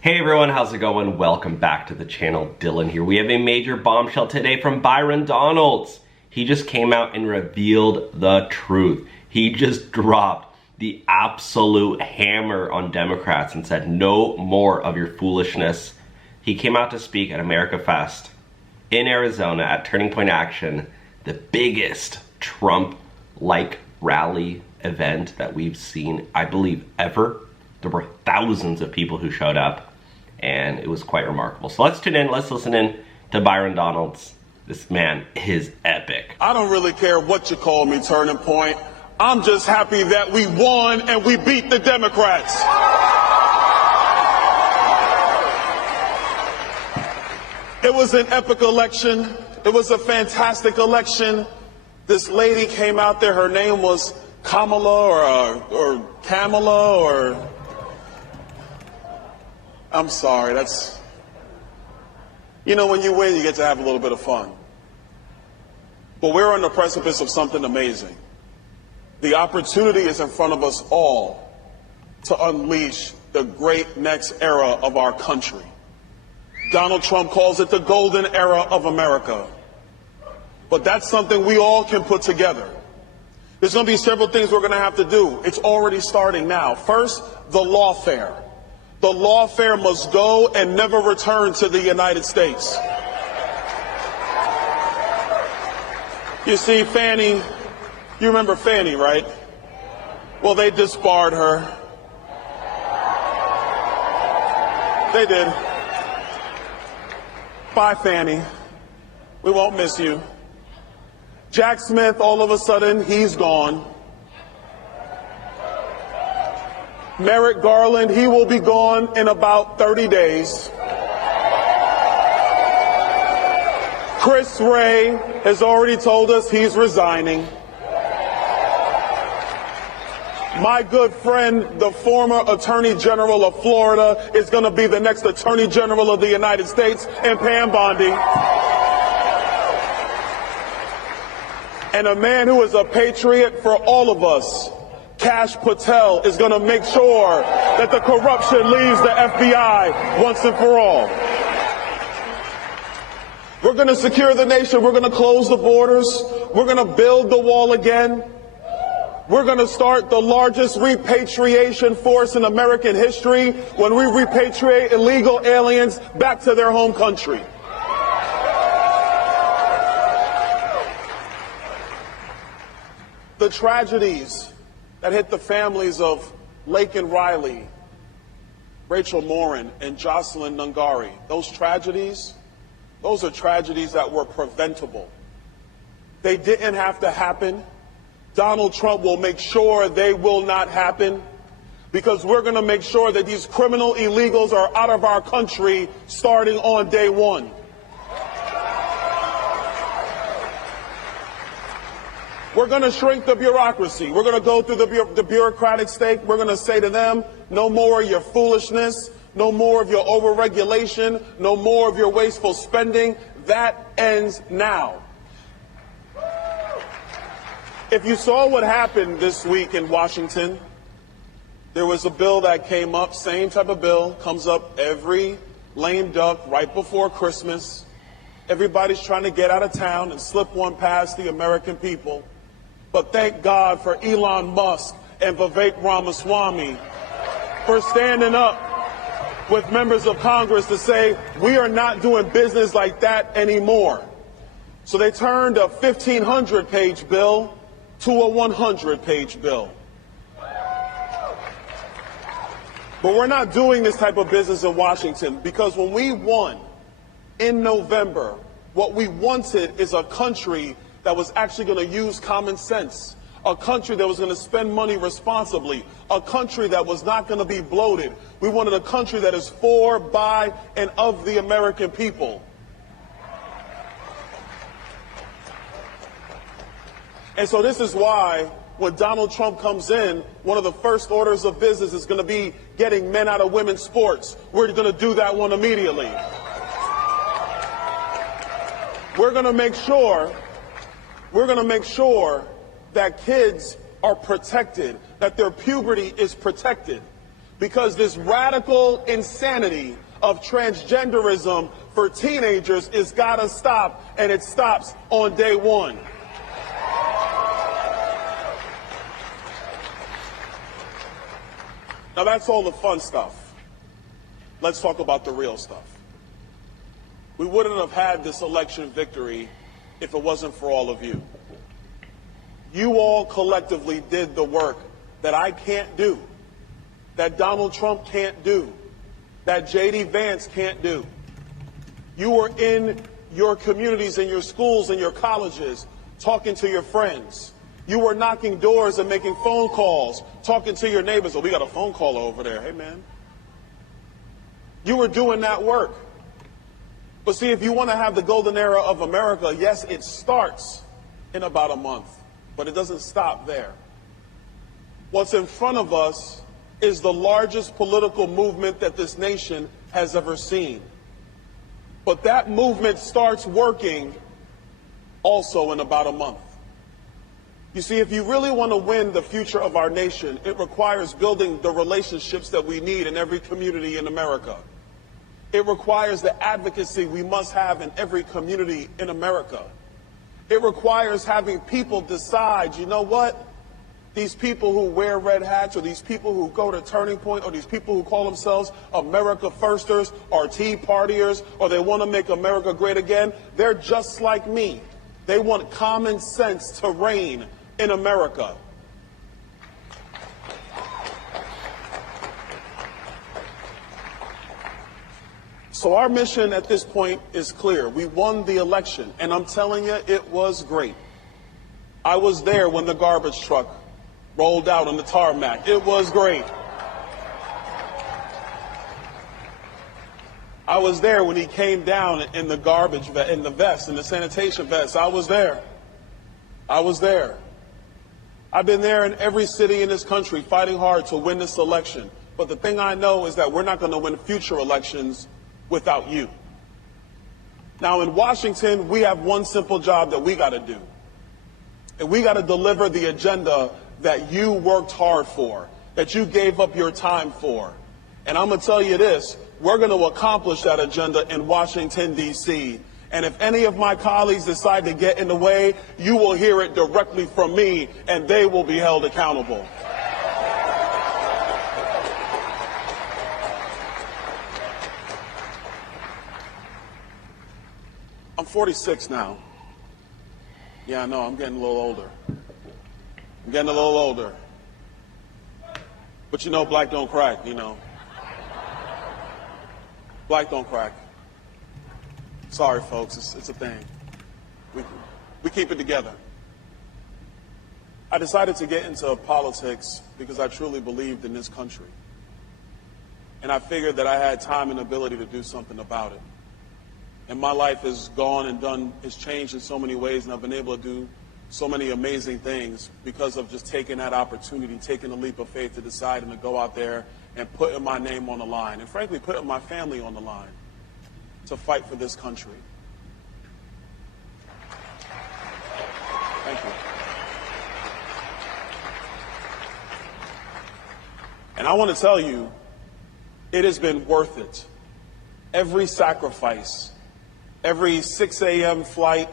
Hey everyone, how's it going? Welcome back to the channel. Dylan here. We have a major bombshell today from Byron Donalds. He just came out and revealed the truth. He just dropped the absolute hammer on Democrats and said, no more of your foolishness. He came out to speak at America Fest in Arizona at Turning Point Action, the biggest Trump-like rally event that we've seen, I believe, ever. There were thousands of people who showed up, and it was quite remarkable. So let's tune in, let's listen in to Byron Donalds. This man is epic. I don't really care what you call me, Turning Point. I'm just happy that we won and we beat the Democrats. It was an epic election. It was a fantastic election. This lady came out there, her name was Kamala or Kamala or... I'm sorry, that's... You know, when you win, you get to have a little bit of fun. But we're on the precipice of something amazing. The opportunity is in front of us all to unleash the great next era of our country. Donald Trump calls it the golden era of America. But that's something we all can put together. There's going to be several things we're going to have to do. It's already starting now. First, the lawfare. The lawfare must go and never return to the United States. You see, Fannie, you remember Fannie, right? Well, they disbarred her. They did. Bye, Fannie. We won't miss you. Jack Smith, all of a sudden, he's gone. Merrick Garland, he will be gone in about 30 days. Chris Wray has already told us he's resigning. My good friend, the former Attorney General of Florida, is going to be the next Attorney General of the United States, and Pam Bondi. And a man who is a patriot for all of us, Kash Patel, is going to make sure that the corruption leaves the FBI once and for all. We're going to secure the nation. We're going to close the borders. We're going to build the wall again. We're going to start the largest repatriation force in American history when we repatriate illegal aliens back to their home country. The tragedies that hit the families of Laken Riley, Rachel Morin, and Jocelyn Nungari, those are tragedies that were preventable. They didn't have to happen. Donald Trump will make sure they will not happen, because we're going to make sure that these criminal illegals are out of our country starting on day one. We're going to shrink the bureaucracy. We're going to go through the bureaucratic state. We're going to say to them, no more of your foolishness, no more of your overregulation, no more of your wasteful spending. That ends now. If you saw what happened this week in Washington, there was a bill that came up, same type of bill, comes up every lame duck right before Christmas. Everybody's trying to get out of town and slip one past the American people. But thank God for Elon Musk and Vivek Ramaswamy for standing up with members of Congress to say, we are not doing business like that anymore. So they turned a 1,500-page bill to a 100-page bill. But we're not doing this type of business in Washington, because when we won in November, what we wanted is a country that was actually going to use common sense, a country that was going to spend money responsibly, a country that was not going to be bloated. We wanted a country that is for, by, and of the American people. And so this is why when Donald Trump comes in, one of the first orders of business is going to be getting men out of women's sports. We're going to do that one immediately. We're going to make sure that kids are protected, that their puberty is protected. because this radical insanity of transgenderism for teenagers is gotta stop, and it stops on day one. Now that's all the fun stuff. Let's talk about the real stuff. We wouldn't have had this election victory if it wasn't for all of you. You all collectively did the work that I can't do, that Donald Trump can't do, that J.D. Vance can't do. You were in your communities, in your schools, in your colleges, talking to your friends. You were knocking doors and making phone calls, talking to your neighbors. Oh, we got a phone caller over there. Hey, man. You were doing that work. But see, if you want to have the golden era of America, yes, it starts in about a month, but it doesn't stop there. What's in front of us is the largest political movement that this nation has ever seen. But that movement starts working also in about a month. You see, if you really want to win the future of our nation, it requires building the relationships that we need in every community in America. It requires the advocacy we must have in every community in America. It requires having people decide, you know what? These people who wear red hats, or these people who go to Turning Point, or these people who call themselves America Firsters, or Tea Partiers, or they want to make America great again, they're just like me. They want common sense to reign in America. So our mission at this point is clear. We won the election, and I'm telling you, it was great. I was there when the garbage truck rolled out on the tarmac. It was great. I was there when he came down in the garbage vest, in the vest, in the sanitation vest. I was there. I was there. I've been there in every city in this country fighting hard to win this election. But the thing I know is that we're not going to win future elections without you. Now in Washington, we have one simple job that we got to do. And we got to deliver the agenda that you worked hard for, that you gave up your time for. And I'm going to tell you this, we're going to accomplish that agenda in Washington, D.C. And if any of my colleagues decide to get in the way, you will hear it directly from me, and they will be held accountable. I'm 46 now. Yeah, I know, I'm getting a little older. I'm getting a little older. But you know, black don't crack, you know. Black don't crack. Sorry, folks, it's a thing. We keep it together. I decided to get into politics because I truly believed in this country. And I figured that I had time and ability to do something about it. And my life has gone and done, has changed in so many ways, and I've been able to do so many amazing things because of just taking that opportunity, taking a leap of faith to decide and to go out there and putting my name on the line, and frankly, putting my family on the line to fight for this country. Thank you. And I want to tell you, it has been worth it. Every sacrifice, every 6 a.m. flight,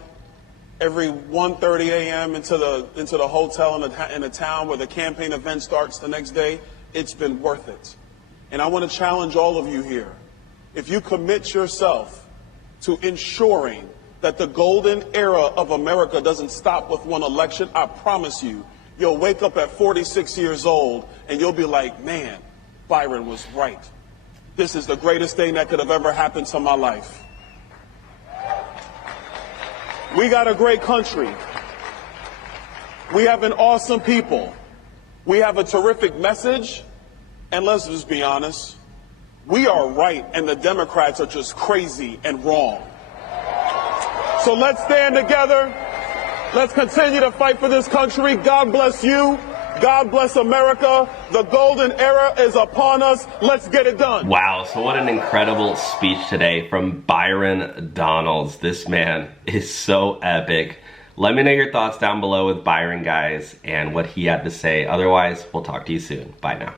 every 1:30 a.m. into the hotel in the town where the campaign event starts the next day, it's been worth it. And I want to challenge all of you here. If you commit yourself to ensuring that the golden era of America doesn't stop with one election, I promise you, you'll wake up at 46 years old and you'll be like, man, Byron was right. This is the greatest thing that could have ever happened to my life. We got a great country. We have an awesome people. We have a terrific message. And let's just be honest, we are right and the Democrats are just crazy and wrong. So let's stand together. Let's continue to fight for this country. God bless you. God bless America. The golden era is upon us. Let's get it done. Wow, so what an incredible speech today from Byron Donalds. This man is so epic. Let me know your thoughts down below with Byron, guys, and what he had to say. Otherwise, we'll talk to you soon. Bye now.